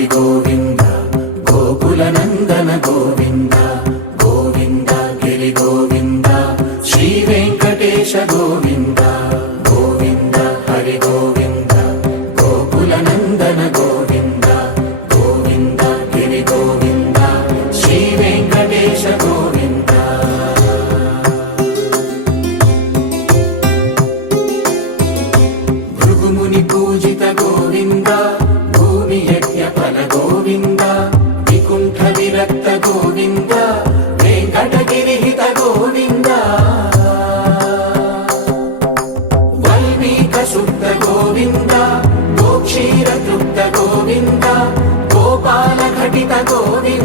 హరి గోవింద గోకుల నందన గోవింద గోవింద గిరి గోవింద శ్రీ వెంకటేశ గోవింద గోవింద హరి గోవింద గోకుల నందన గోవింద గోవింద గిరి గోవింద శ్రీ వెంకటేశ గోవింద భృగుముని పూజిత గోవింద భూమి యజ్ఞ ఫల గోవింద వికుంఠ విరక్త గోవింద వెంకటగిరిహిత గోవింద వల్మీక శుద్ధ గోవింద గోక్షీర తృప్త గోవింద గోపాల ఘటిత గోవింద